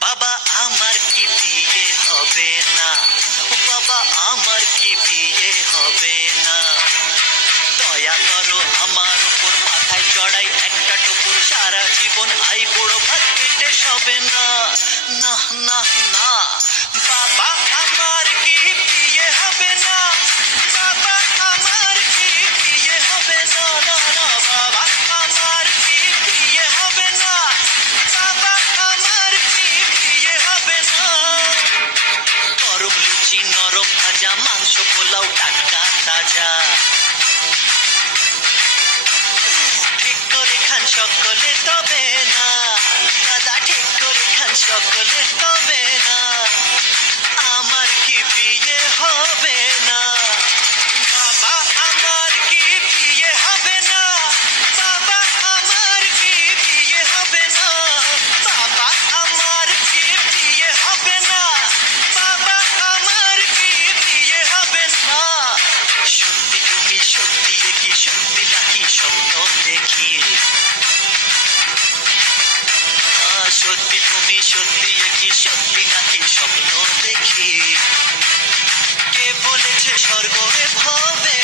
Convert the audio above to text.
বাবা আমার কি বিয়ে হবে না, ও বাবা আমার কি বিয়ে হবে না, দয়া করো আমার ওপর, মাথায় চড়াই একটা টোপর, সারা জীবন আই বুড়ো ভাত পেটে সবে না, না না না, বাবা আমার কি বিয়ে হবে না, বাবা আমার কি বিয়ে হবে না, না না, বাবা আমার কি বিয়ে হবে না, বাবা আমার কি বিয়ে হবে না, গরম লুচি নরম ভাজা, মাংস পোলাও টাটকা তাজা, ঠিক করে খান সকলে তবে না, দাদা ঠিক করে খান সকলে তবে না, আমার কি বিয়ে হবে না, বাবা আমার কি বিয়ে হবে না, বাবা আমার কি বিয়ে হবে না, বাবা আমার কি বিয়ে হবে না, বাবা আমার কি বিয়ে হবে না, সত্যি তুমি সত্যি কি সত্যি নাকি স্বপ্ন দেখি, সত্যি তুমি সত্যি কি সত্যি নাকি স্বপ্ন দেখি, কে বলেছে স্বর্গ হবে